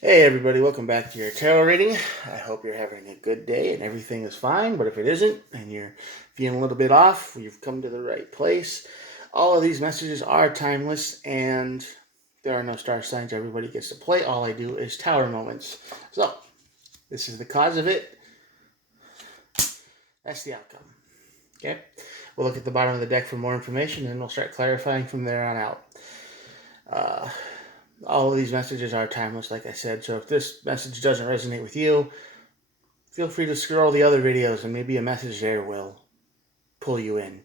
Hey everybody, welcome back to your tarot reading. I hope you're having a good day and everything is fine, but if it isn't and you're feeling a little bit off, you've come to the right place. All of these messages are timeless and there are no star signs. Everybody gets to play. All I do is tower moments. So, this is the cause of it. That's the outcome. Okay? We'll look at the bottom of the deck for more information and we'll start clarifying from there on out. Uh, all of these messages are timeless, like I said. So if this message doesn't resonate with you, feel free to scroll the other videos and maybe a message there will pull you in.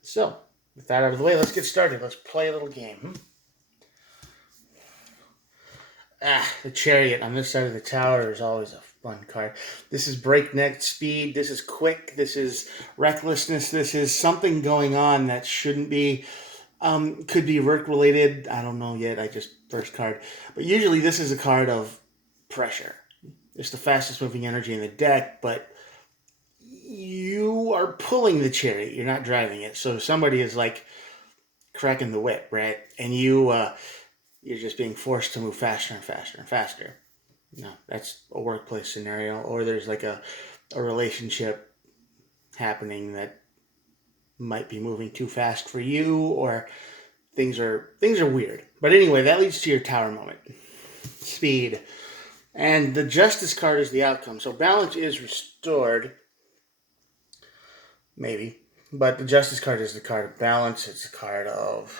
So, with that out of the way, let's get started. Let's play a little game. The Chariot on this side of the tower is always a fun card. This is breakneck speed. This is quick. This is recklessness. This is something going on that shouldn't be. Could be work related. I don't know yet. I just first card. But usually this is a card of pressure. It's the fastest moving energy in the deck, but you are pulling the chariot. You're not driving it. So somebody is like cracking the whip, right? And you're just being forced to move faster and faster and faster. No, that's a workplace scenario, or there's like a relationship happening that might be moving too fast for you, or things are weird. But anyway, that leads to your tower moment. Speed. And the Justice card is the outcome. So balance is restored. Maybe. But the Justice card is the card of balance. It's the card of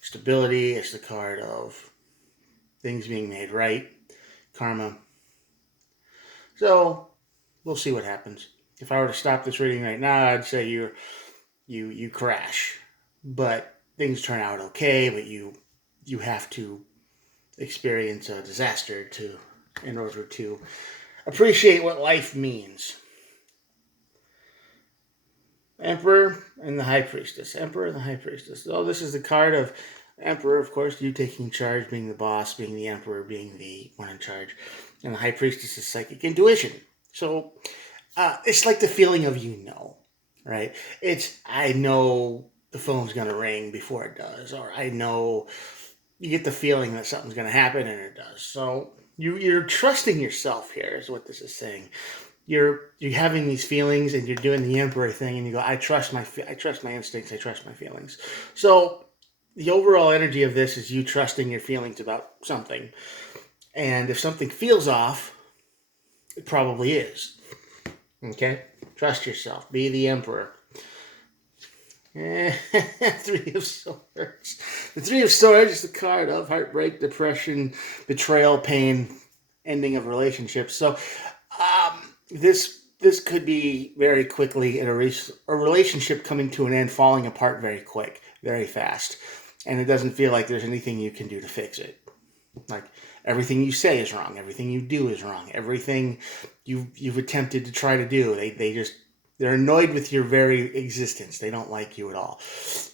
stability. It's the card of things being made right. Karma. So we'll see what happens. If I were to stop this reading right now, I'd say you crash. But things turn out okay, but you have to experience a disaster in order to appreciate what life means. Emperor and the High Priestess. Emperor and the High Priestess. Oh, this is the card of Emperor, of course, you taking charge, being the boss, being the Emperor, being the one in charge. And the High Priestess is psychic intuition. So it's like the feeling of right? It's, I know the phone's going to ring before it does, or I know you get the feeling that something's going to happen and it does. So you're trusting yourself here, is what this is saying. You're having these feelings and you're doing the emperor thing and you go, I trust my instincts, I trust my feelings. So the overall energy of this is you trusting your feelings about something. And if something feels off, it probably is. Okay? Trust yourself. Be the emperor. Three of Swords. The Three of Swords is the card of heartbreak, depression, betrayal, pain, ending of relationships. So this could be very quickly a relationship coming to an end, falling apart very quick, very fast, and it doesn't feel like there's anything you can do to fix it. Like everything you say is wrong, everything you do is wrong, everything you've attempted to try to do, they're annoyed with your very existence. They don't like you at all,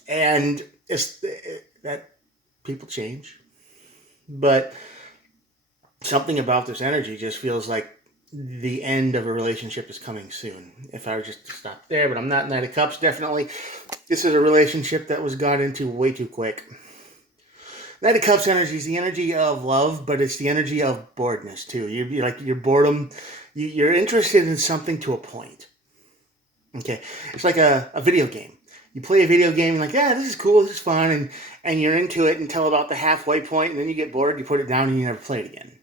and it's that people change, but something about this energy just feels like the end of a relationship is coming soon. If I were just to stop there, but I'm not. Knight of Cups, definitely. This is a relationship that was got into way too quick. Knight of Cups energy is the energy of love, but it's the energy of boredness too. You're like your boredom. You're interested in something to a point. Okay, it's like a video game. You play a video game and like, yeah, this is cool, this is fun, and you're into it until about the halfway point, and then you get bored, you put it down, and you never play it again.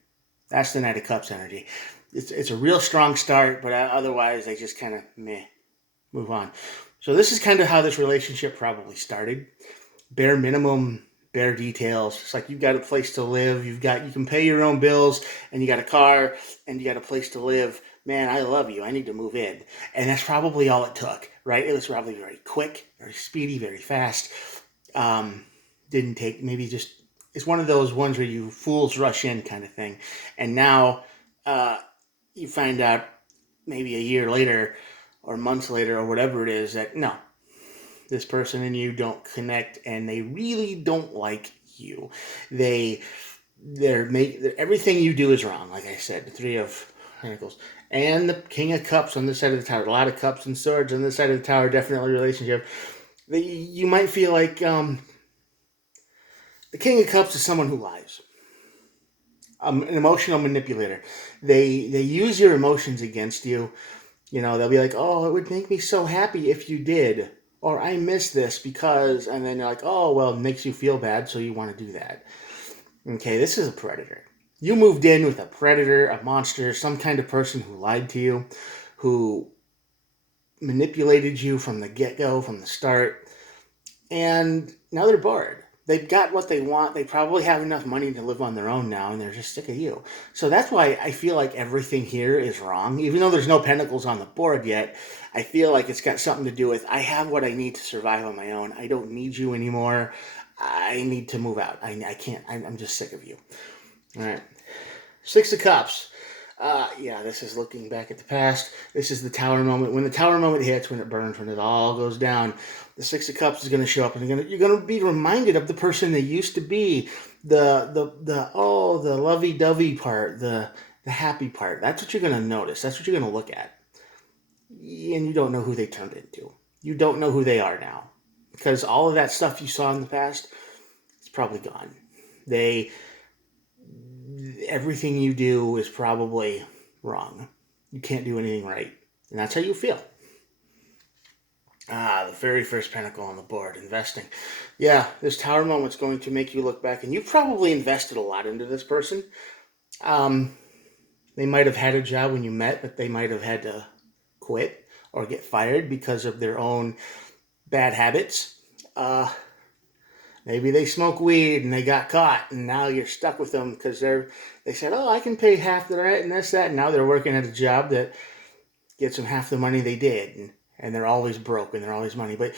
That's the Knight of Cups energy. It's a real strong start, but otherwise they just kind of move on. So this is kind of how this relationship probably started. Bare minimum, bare details. It's like you've got a place to live, you can pay your own bills, and you got a car, and you got a place to live. Man, I love you. I need to move in. And that's probably all it took, right? It was probably very quick, very speedy, very fast. Didn't take, maybe just, it's one of those ones where you fools rush in kind of thing. And now you find out maybe a year later or months later or whatever it is that no, this person and you don't connect and they really don't like you. Everything you do is wrong. Like I said, the Three of Pentacles and the King of Cups on this side of the tower. A lot of cups and swords on this side of the tower. Definitely relationship. You might feel like the King of Cups is someone who lies. an emotional manipulator. They use your emotions against you. They'll be like, oh, it would make me so happy if you did, or I miss this because, and then you're like, oh, well, it makes you feel bad, so you want to do that. Okay, this is a predator. You moved in with a predator, a monster, some kind of person who lied to you, who manipulated you from the get-go, from the start, and now they're bored. They've got what they want. They probably have enough money to live on their own now, and they're just sick of you. So that's why I feel like everything here is wrong. Even though there's no pentacles on the board yet, I feel like it's got something to do with, I have what I need to survive on my own. I don't need you anymore. I need to move out. I can't. I'm just sick of you. All right. Six of Cups. This is looking back at the past. This is the Tower moment. When the Tower moment hits, when it burns, when it all goes down, the Six of Cups is going to show up, and you're going to be reminded of the person they used to be, the lovey-dovey part, the happy part. That's what you're going to notice. That's what you're going to look at, and you don't know who they turned into. You don't know who they are now, because all of that stuff you saw in the past, it's probably gone. Everything you do is probably wrong. You can't do anything right. And that's how you feel. The very first pentacle on the board, investing. Yeah, this Tower moment's going to make you look back, and you probably invested a lot into this person. They might have had a job when you met, but they might have had to quit or get fired because of their own bad habits. Maybe they smoke weed and they got caught, and now you're stuck with them because they said, oh, I can pay half the rent and this, that, and now they're working at a job that gets them half the money they did, and they're always broke and they're always money. But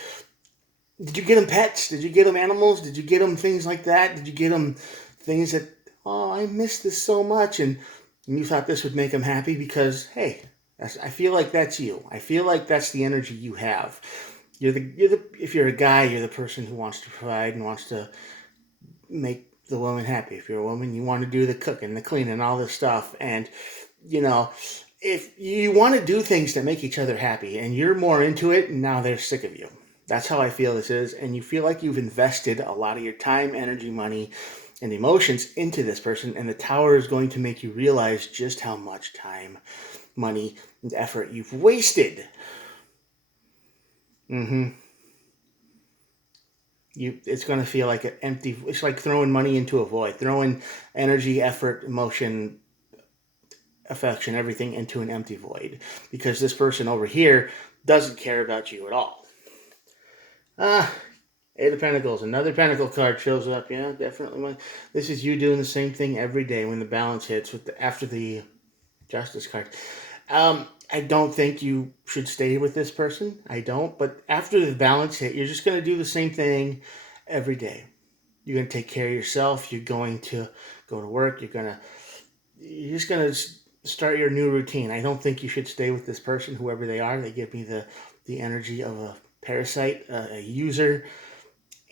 did you get them pets? Did you get them animals? Did you get them things like that? Did you get them things that, oh, I miss this so much, and you thought this would make them happy? Because, hey, I feel like that's you. I feel like that's the energy you have. If you're a guy, you're the person who wants to provide and wants to make the woman happy. If you're a woman, you want to do the cooking, the cleaning, all this stuff. And, if you want to do things that make each other happy and you're more into it, and now they're sick of you. That's how I feel this is. And you feel like you've invested a lot of your time, energy, money, and emotions into this person. And the Tower is going to make you realize just how much time, money, and effort you've wasted. It's going to feel like an empty. It's like throwing money into a void, throwing energy, effort, emotion, affection, everything into an empty void, because this person over here doesn't care about you at all. Eight of Pentacles, another Pentacle card shows up. Yeah, definitely. This is you doing the same thing every day when the balance hits after the Justice card. I don't think you should stay with this person. I don't. But after the balance hit, you're just going to do the same thing every day. You're going to take care of yourself. You're going to go to work. You're just going to start your new routine. I don't think you should stay with this person, whoever they are. They give me the energy of a parasite, a user.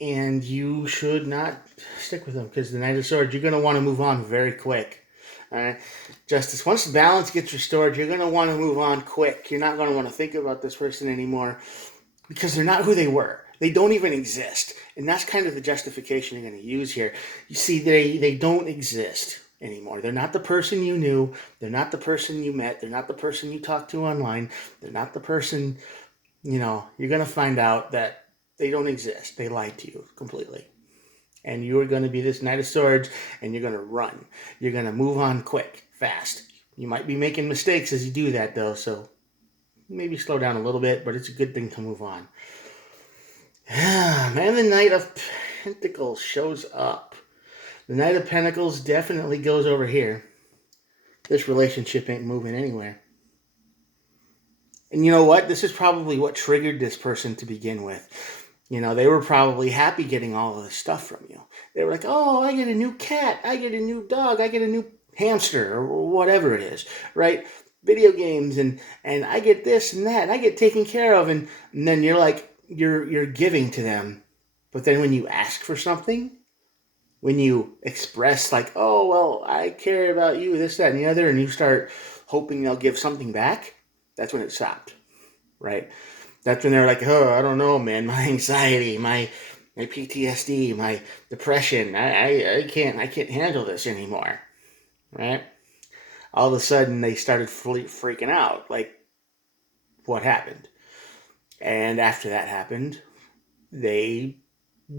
And you should not stick with them, because the Knight of Swords, you're going to want to move on very quick. All right, Justice. Once the balance gets restored, you're going to want to move on quick. You're not going to want to think about this person anymore, because they're not who they were. They don't even exist. And that's kind of the justification you're going to use here. You see, they don't exist anymore. They're not the person you knew. They're not the person you met. They're not the person you talked to online. They're not the person, you're going to find out that they don't exist. They lied to you completely. And you are going to be this Knight of Swords, and you're going to run. You're going to move on quick, fast. You might be making mistakes as you do that, though, so maybe slow down a little bit, but it's a good thing to move on. Man, the Knight of Pentacles shows up. The Knight of Pentacles definitely goes over here. This relationship ain't moving anywhere. And you know what? This is probably what triggered this person to begin with. They were probably happy getting all of this stuff from you. They were like, oh, I get a new cat. I get a new dog. I get a new hamster, or whatever it is, right? Video games, and I get this and that, and I get taken care of. And then you're like, you're giving to them. But then when you ask for something, when you express like, oh, well, I care about you, this, that, and the other, and you start hoping they'll give something back, that's when it stopped, right? That's when they're like, oh, I don't know, man, my anxiety, my PTSD, my depression, I can't handle this anymore. right? All of a sudden, they started freaking out. Like, what happened? And after that happened, they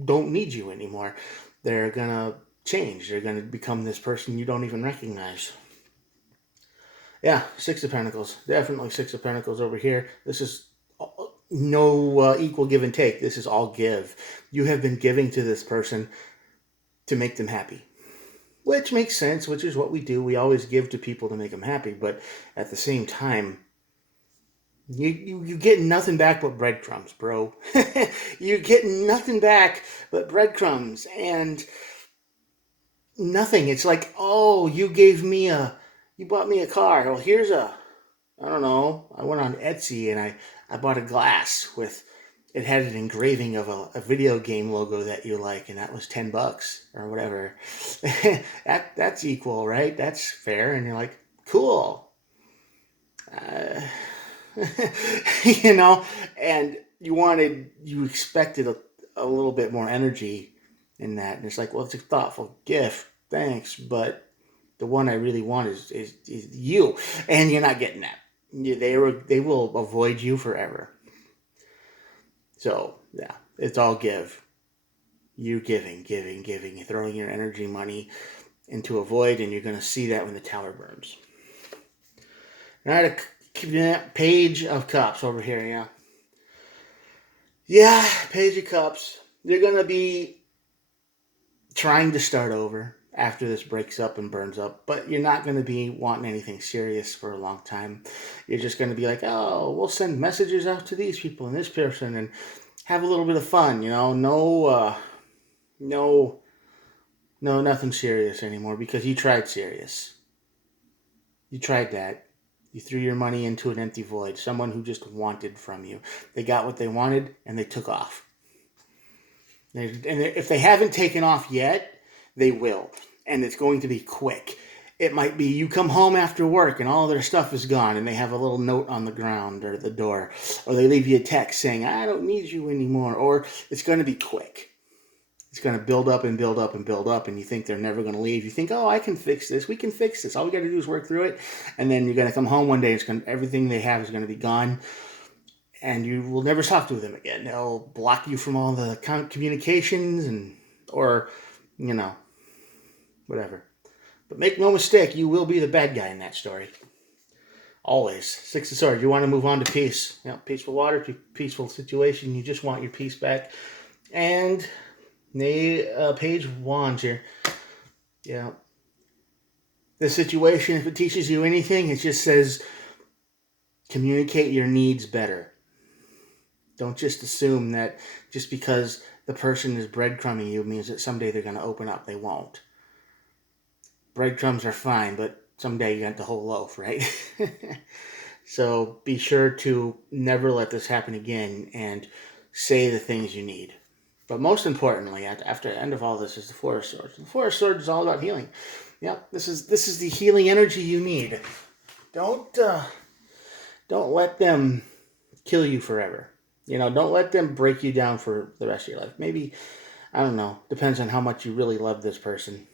don't need you anymore. They're going to change. They're going to become this person you don't even recognize. Yeah, Six of Pentacles. Definitely Six of Pentacles over here. This is no equal give and take. This is all give. You have been giving to this person to make them happy. Which makes sense, which is what we do. We always give to people to make them happy. But at the same time, you get nothing back but breadcrumbs, bro. You get nothing back but breadcrumbs. And nothing. It's like, oh, you bought me a car. Well, I don't know. I went on Etsy and I bought a glass it had an engraving of a video game logo that you like, and that was $10 or whatever. That's equal, right? That's fair. And you're like, cool. And you expected a little bit more energy in that. And it's like, well, it's a thoughtful gift. Thanks. But the one I really want is you. And you're not getting that. They will avoid you forever. So, yeah, it's all give. You giving, throwing your energy, money into a void, and you're going to see that when the tower burns. All right, Page of Cups over here, yeah. Yeah, Page of Cups. You're going to be trying to start over after this breaks up and burns up, but you're not going to be wanting anything serious for a long time. You're just going to be like, oh, we'll send messages out to these people and this person and have a little bit of fun, no, nothing serious anymore, because you tried serious. You tried that. You threw your money into an empty void. Someone who just wanted from you. They got what they wanted and they took off. And if they haven't taken off yet, they will. And it's going to be quick. It might be you come home after work and all their stuff is gone and they have a little note on the ground or the door. Or they leave you a text saying, I don't need you anymore. Or it's going to be quick. It's going to build up and build up and build up, and you think they're never going to leave. You think, oh, I can fix this. We can fix this. All we got to do is work through it. And then you're going to come home one day. Everything they have is going to be gone, and you will never talk to them again. They'll block you from all the communications or whatever. But make no mistake, you will be the bad guy in that story. Always. Six of Swords. You want to move on to peace. Peaceful water, peaceful situation. You just want your peace back. And Page of Wands here. Yeah. The situation, if it teaches you anything, it just says communicate your needs better. Don't just assume that just because the person is breadcrumbing you means that someday they're going to open up. They won't. Breadcrumbs are fine, but someday you got the whole loaf, right? So be sure to never let this happen again and say the things you need. But most importantly, after the end of all this, is the Four of Swords. The Four of Swords is all about healing. Yep, this is the healing energy you need. Don't let them kill you forever. Don't let them break you down for the rest of your life. Maybe, I don't know, depends on how much you really love this person.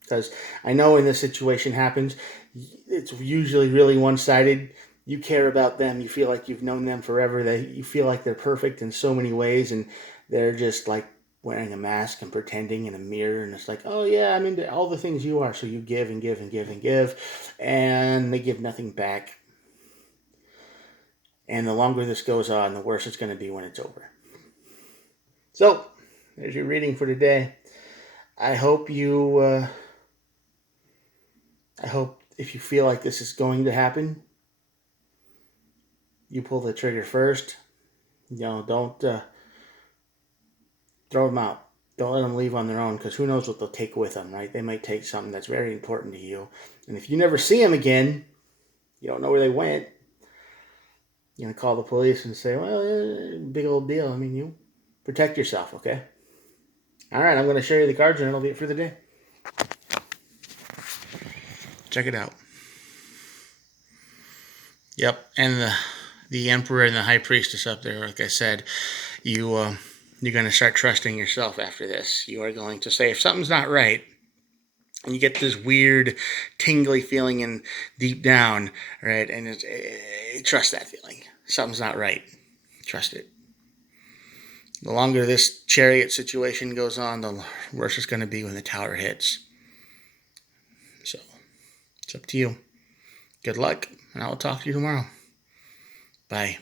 Because I know when this situation happens, it's usually really one-sided. You care about them. You feel like you've known them forever. You feel like they're perfect in so many ways, and they're just like wearing a mask and pretending in a mirror. And it's like, oh yeah, I'm into all the things you are. So you give and give and give and give, and they give nothing back. And the longer this goes on, the worse it's going to be when it's over. So, there's your reading for today. I hope if you feel like this is going to happen, you pull the trigger first. Don't throw them out. Don't let them leave on their own, because who knows what they'll take with them, right? They might take something that's very important to you. And if you never see them again, you don't know where they went. You're going to call the police and say, well, big old deal. I mean, you protect yourself, okay? All right, I'm going to show you the cards, and that'll be it for the day. Check it out. Yep, and the Emperor and the High Priestess up there, like I said, you're going to start trusting yourself after this. You are going to say, if something's not right, And you get this weird, tingly feeling in deep down, right? And trust that feeling. Something's not right. Trust it. The longer this chariot situation goes on, the worse it's going to be when the tower hits. So, it's up to you. Good luck, and I will talk to you tomorrow. Bye.